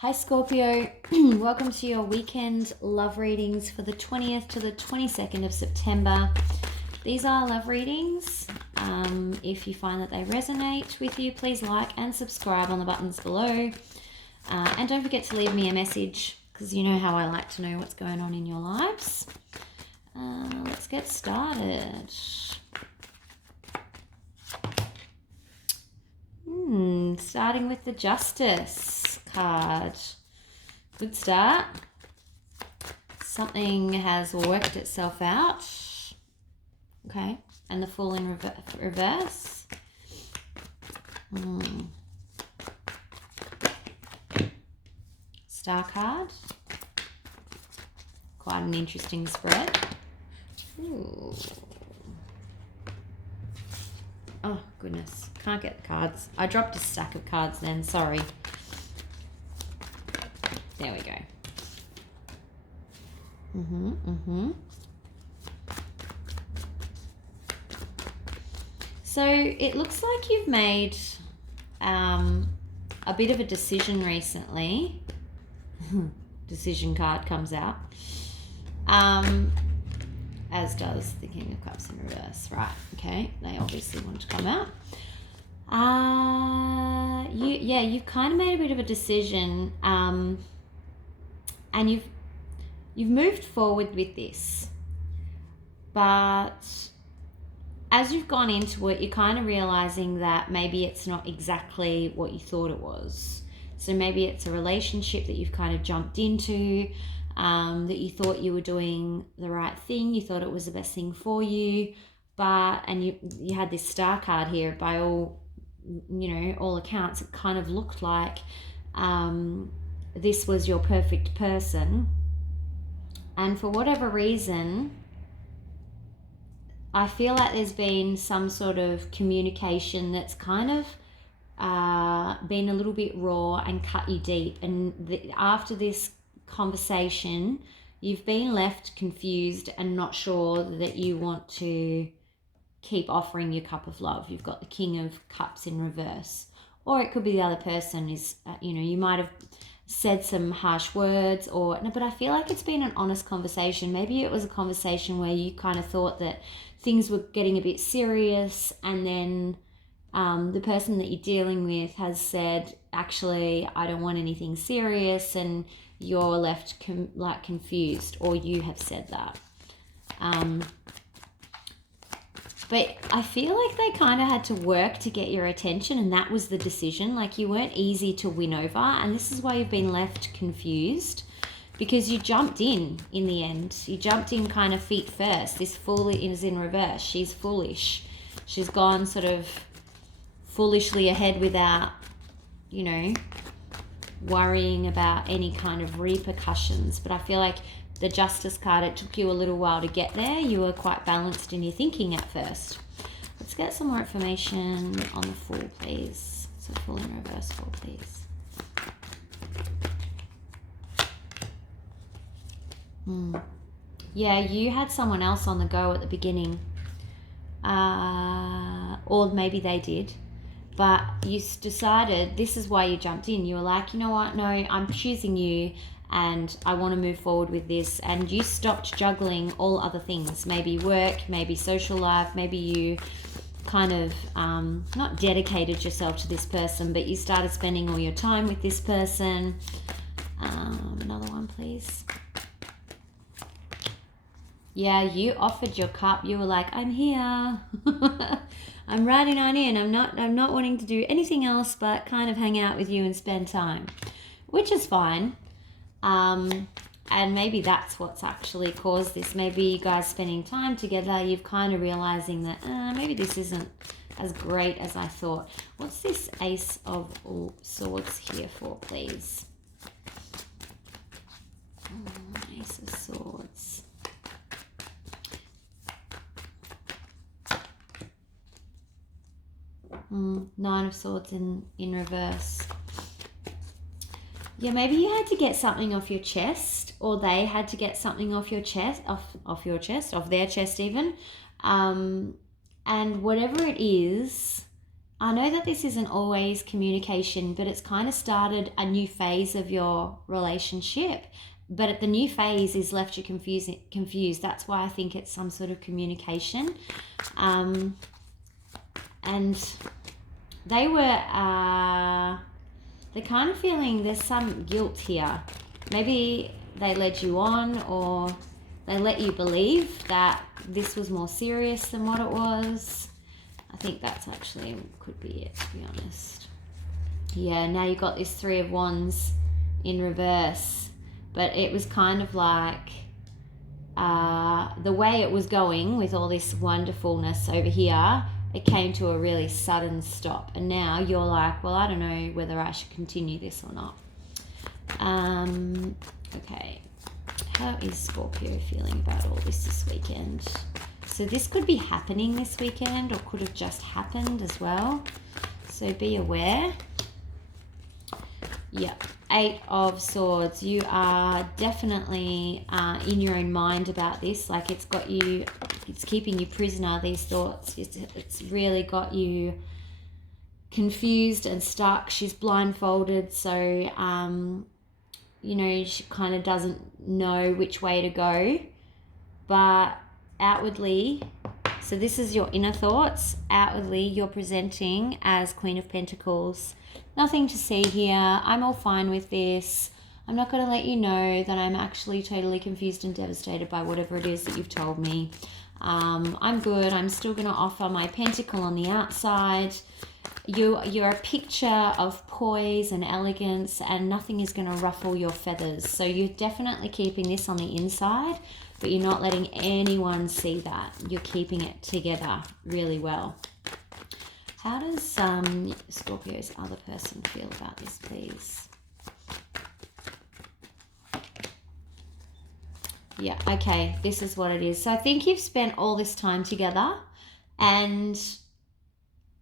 Hi Scorpio, welcome to your weekend love readings for the 20th to the 22nd of September. These are love readings. If you find that they resonate with you, please like and subscribe on the buttons below. And don't forget to leave me a message because you know how I like to know what's going on in your lives. Let's get started. Starting with the Justice card. Good start. Something has worked itself out. Okay. And the Fool in reverse. Star card. Quite an interesting spread. Ooh. Oh, goodness. Can't get the cards. I dropped a stack of cards then. Sorry. There we go. So it looks like you've made a bit of a decision recently. Decision card comes out. As does the King of Cups in reverse. Right, okay. They obviously want to come out. You've kind of made a bit of a decision, and you've moved forward with this. But as you've gone into it, you're kind of realizing that maybe it's not exactly what you thought it was. So maybe it's a relationship that you've kind of jumped into, that you thought you were doing the right thing, you thought it was the best thing for you, and you had this star card here. By all accounts, it kind of looked like this was your perfect person, and for whatever reason, I feel like there's been some sort of communication that's kind of been a little bit raw and cut you deep, and after this conversation, you've been left confused and not sure that you want to keep offering your cup of love. You've got the King of Cups in reverse, or it could be the other person is, you might have said some harsh words, but I feel like it's been an honest conversation. Maybe it was a conversation where you kind of thought that things were getting a bit serious, and then the person that you're dealing with has said, actually, I don't want anything serious, and you're left confused, or you have said that. But I feel like they kind of had to work to get your attention, and that was the decision. Like, you weren't easy to win over, and this is why you've been left confused, because you jumped in the end. You jumped in kind of feet first. This Fool is in reverse. She's foolish. She's gone sort of foolishly ahead without, worrying about any kind of repercussions. But I feel like the Justice card, it took you a little while to get there. You were quite balanced in your thinking at first. Let's get some more information on the Fool, please. So Fool in reverse, Fool, please. Yeah, you had someone else on the go at the beginning. Or maybe they did. But you decided, this is why you jumped in. You were like, you know what, no, I'm choosing you, and I want to move forward with this. And you stopped juggling all other things, maybe work, maybe social life, maybe you kind of not dedicated yourself to this person, but you started spending all your time with this person. Another one, please. Yeah, you offered your cup. You were like, I'm here. I'm riding on in. I'm not wanting to do anything else but kind of hang out with you and spend time, which is fine. And maybe that's what's actually caused this. Maybe you guys spending time together, you've kind of realizing that maybe this isn't as great as I thought. What's this Ace of Swords here for, please? Ace of Swords. Nine of Swords in reverse. Yeah, maybe you had to get something off your chest, or they had to get something off your chest, off their chest even. And whatever it is, I know that this isn't always communication, but it's kind of started a new phase of your relationship. But the new phase is left you confused. That's why I think it's some sort of communication. And they were, they're kind of feeling there's some guilt here. Maybe they led you on, or they let you believe that this was more serious than what it was. I think that's actually could be it, to be honest. Yeah, now you got this Three of Wands in reverse. But it was kind of like the way it was going with all this wonderfulness over here, it came to a really sudden stop. And now you're like, well, I don't know whether I should continue this or not. Okay. How is Scorpio feeling about all this weekend? So this could be happening this weekend, or could have just happened as well. So be aware. Yeah. 8 of Swords. You are definitely in your own mind about this. Like, it's got you, it's keeping you prisoner, these thoughts. It's really got you confused and stuck. She's blindfolded, so you know, she kind of doesn't know which way to go. But outwardly, so this is your inner thoughts. Outwardly, you're presenting as Queen of Pentacles. Nothing to see here. I'm all fine with this. I'm not going to let you know that I'm actually totally confused and devastated by whatever it is that you've told me. I'm good. I'm still going to offer my pentacle on the outside. You're a picture of poise and elegance, and nothing is going to ruffle your feathers. So you're definitely keeping this on the inside, but you're not letting anyone see that. You're keeping it together really well. How does Scorpio's other person feel about this, please? Yeah, okay, this is what it is. So I think you've spent all this time together, and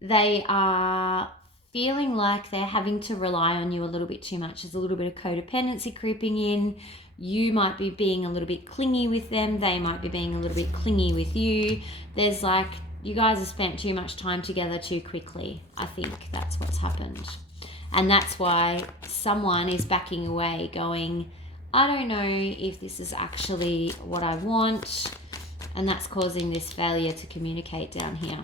they are feeling like they're having to rely on you a little bit too much. There's a little bit of codependency creeping in. You might be being a little bit clingy with them. They might be being a little bit clingy with you. There's like, you guys have spent too much time together too quickly. I think that's what's happened. And that's why someone is backing away going, I don't know if this is actually what I want. And that's causing this failure to communicate down here.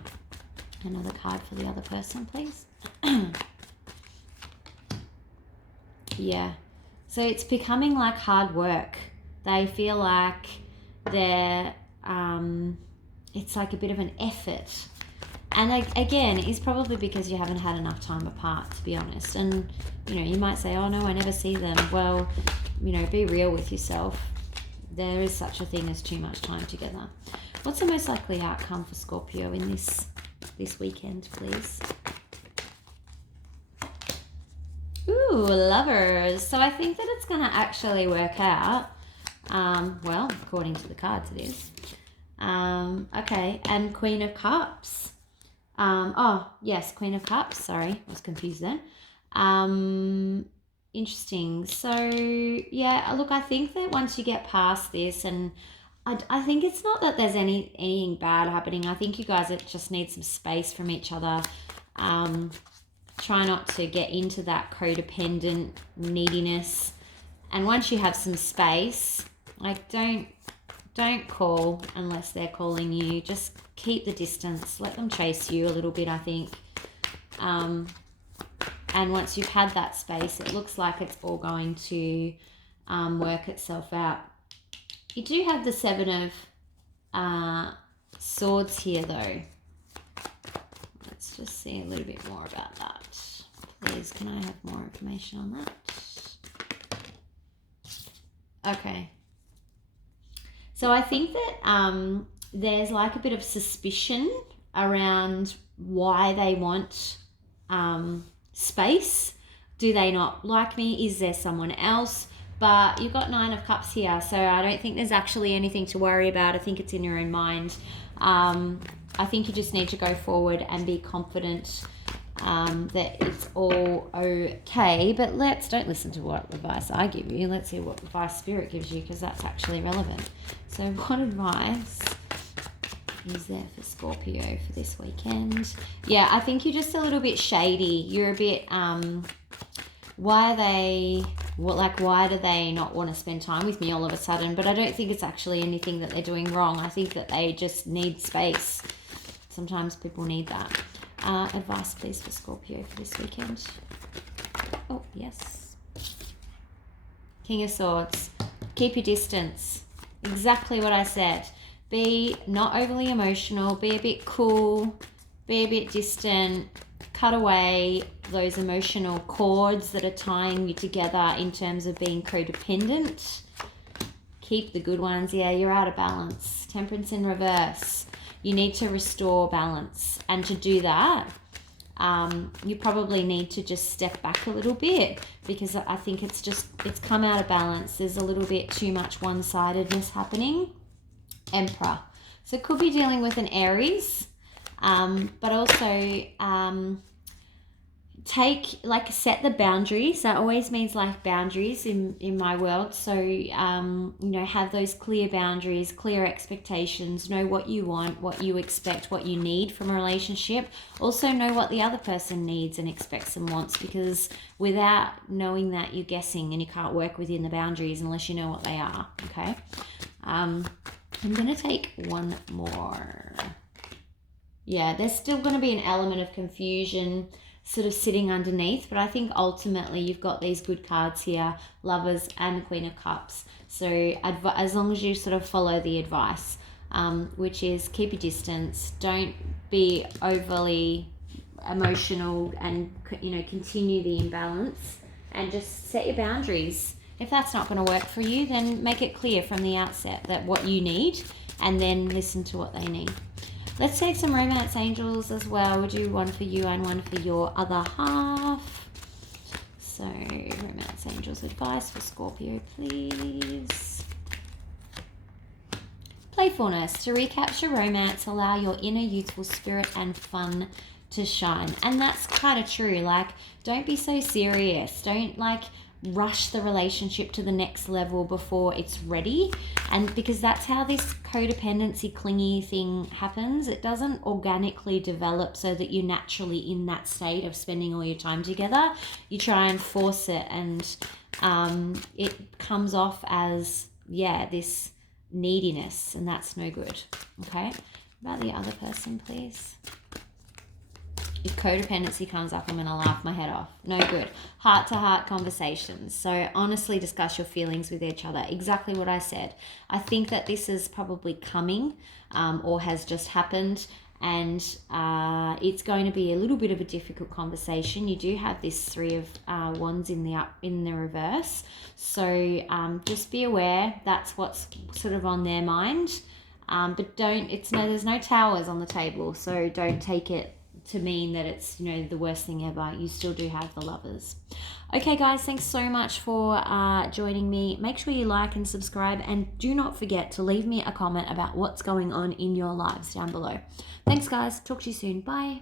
Another card for the other person, please. Yeah. So it's becoming like hard work. They feel like they're, it's like a bit of an effort. And again, it's probably because you haven't had enough time apart, to be honest. And, you know, you might say, oh no, I never see them. Well, you know, be real with yourself. There is such a thing as too much time together. What's the most likely outcome for Scorpio in this weekend, please? Ooh, Lovers. So I think that it's going to actually work out. Well, according to the cards, it is. Okay, and Queen of Cups. Oh, yes, Queen of Cups. Sorry, I was confused then. Interesting. So, yeah, look, I think that once you get past this, and I think it's not that there's anything bad happening. I think you guys just need some space from each other. Try not to get into that codependent neediness. And once you have some space, like don't call unless they're calling you. Just keep the distance. Let them chase you a little bit, I think. And once you've had that space, it looks like it's all going to work itself out. You do have the Seven of Swords here, though. Let's just see a little bit more about that. Please, can I have more information on that? Okay. So I think that there's like a bit of suspicion around why they want space. Do they not like me? Is there someone else? But you've got Nine of Cups here, so I don't think there's actually anything to worry about. I think it's in your own mind. I think you just need to go forward and be confident that it's all okay. But don't listen to what advice I give you. Let's see what advice Spirit gives you, because that's actually relevant. So what advice is there for Scorpio for this weekend? Yeah, I think you're just a little bit shady. You're a bit, why do they not want to spend time with me all of a sudden? But I don't think it's actually anything that they're doing wrong. I think that they just need space. Sometimes people need that. Advice, please, for Scorpio for this weekend. Oh, yes. King of Swords. Keep your distance. Exactly what I said. Be not overly emotional. Be a bit cool. Be a bit distant. Cut away those emotional cords that are tying you together in terms of being codependent. Keep the good ones. Yeah, you're out of balance. Temperance in reverse. You need to restore balance. And to do that, you probably need to just step back a little bit, because I think it's come out of balance. There's a little bit too much one-sidedness happening. Emperor. So it could be dealing with an Aries, but also set the boundaries. That always means boundaries in my world. So, have those clear boundaries, clear expectations, know what you want, what you expect, what you need from a relationship. Also know what the other person needs and expects and wants, because without knowing that, you're guessing and you can't work within the boundaries unless you know what they are, okay? I'm going to take one more. Yeah, there's still going to be an element of confusion sort of sitting underneath, but I think ultimately you've got these good cards here, Lovers and Queen of Cups. So as long as you sort of follow the advice, which is keep your distance, don't be overly emotional, and continue the imbalance, and just set your boundaries. If that's not going to work for you, then make it clear from the outset that what you need, and then listen to what they need. Let's take some romance angels as well. We'll do one for you and one for your other half. So, romance angels advice for Scorpio, please. Playfulness. To recapture romance, allow your inner youthful spirit and fun to shine. And that's kind of true. Don't be so serious. Don't rush the relationship to the next level before it's ready. And because that's how this codependency clingy thing happens. It doesn't organically develop so that you're naturally in that state of spending all your time together. You try and force it, and it comes off as this neediness, and that's no good. Okay, about the other person, please. If codependency comes up, I'm going to laugh my head off. No good. Heart-to-heart conversations. So honestly discuss your feelings with each other. Exactly what I said. I think that this is probably coming or has just happened, and it's going to be a little bit of a difficult conversation. You do have this Three of Wands in the reverse. So just be aware that's what's sort of on their mind. But there's no towers on the table, so don't take it to mean that it's the worst thing ever. You still do have the Lovers. Okay guys, thanks so much for joining me. Make sure you like and subscribe, and do not forget to leave me a comment about what's going on in your lives down below. Thanks guys, talk to you soon. Bye.